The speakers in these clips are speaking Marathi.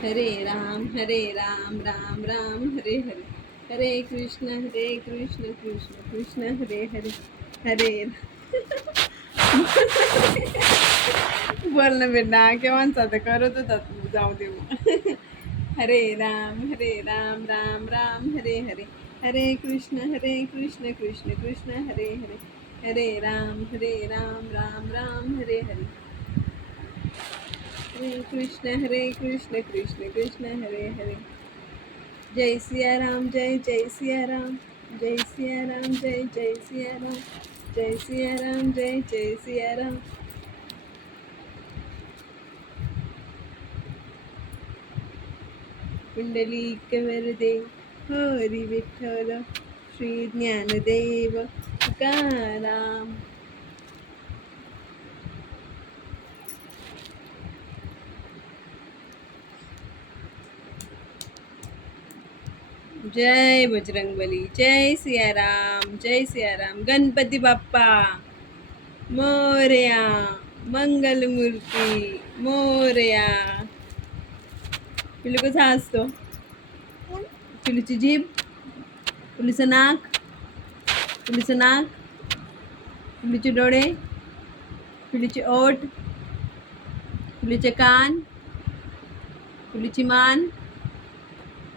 हरे राम राम राम हरे हरे, हरे कृष्ण कृष्ण कृष्ण हरे हरे, हरे बोल ना बेटा, केव्हाच आता करत होता तू, जाऊ दे मग. हरे राम राम राम हरे हरे, हरे कृष्ण कृष्ण कृष्ण हरे हरे, हरे राम राम राम हरे हरे, हरे कृष्ण कृष्ण हरे हरे. जय सिया राम, जय सिया राम, जय सिया राम, जय सिया राम, जय सिया राम, जय सिया राम. पुंडलिक वरदे हरी विठ्ठल, श्री ज्ञानदेव तुकाराम. जय बजरंगबली, जय सिया राम. गणपती बाप्पा मोरया, मंगलमूर्ती मोरया. पिलू कसा असतो? पिलूची जीभ, पिलूचं नाक, पिलूचं नाक, पिलूचे डोळे, पिलूचे ओठ, पिलूचे कान, पिलूची मान,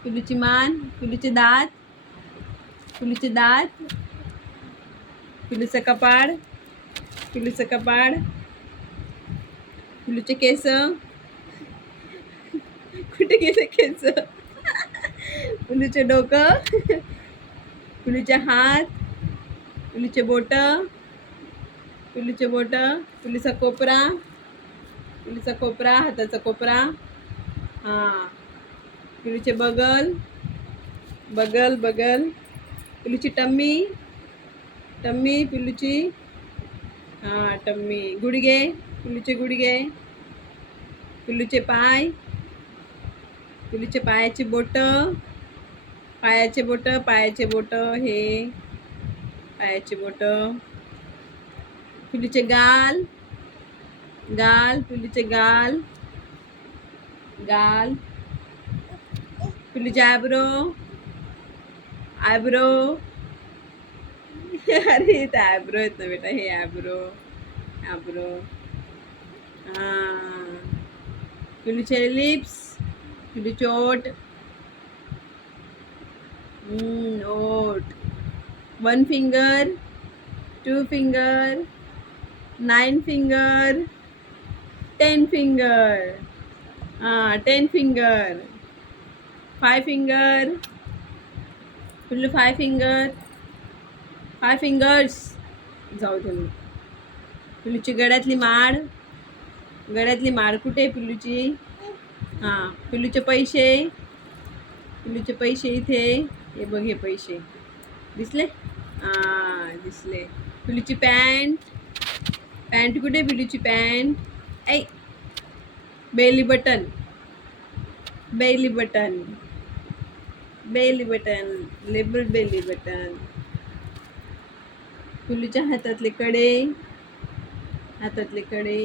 पिलूची मान, पिलूचे दात, पिलूचे दात, पिलूचं कपाळ, पिलूचं कपाळ, पिलूचे केस. कुठे गेले केस? पिलूचे डोकं, पिलूचे हात, पिलूचे बोट, पिलूचे बोट, पिलूचा कोपरा, पिलूचा कोपरा, हाताचा कोपरा. हा, पिलूचे बगल, बगल बगल, पिलूची टम्मी, टम्मी पिलूची. हा, टम्मी. गुडघे, पिलूचे गुडघे, पिलूचे पाय, पिलूचे पायाची बोट, पायाचे बोट, पायाचे बोट, हे पायाचे बोट. पिलूचे गाल, गाल, पिलूचे गाल, गाल, पिलूचे आयब्रो, आयब्रो. अरे इथं आयब्रो आहेत ना बेटा, हे आयब्रो, आयब्रो. हा, पिलूचे लिप्स, पिलूचे ओठ, ओठ. 1 फिंगर, 2 फिंगर, 9 फिंगर, 10 फिंगर. हा, 10 फिंगर, 5 फिंगर, पिल्लू 5 फिंगर, 5 फिंगर्स. जाऊ दे मग. पिल्लूची गळ्यातली माळ, गळ्यातली माळ कुठे आहे पिल्लूची? हा, पिल्लूचे पैसे, पिल्लूचे पैसे इथे. हे बघ, हे पैसे दिसले? हा, दिसले. पिल्लूची पॅन्ट, पॅन्ट कुठे पिल्लूची पॅन्ट? ऐ, belly button, belly button, belly button, label belly button. पिल्लूच्या हातातले कडे, हातातले कडे.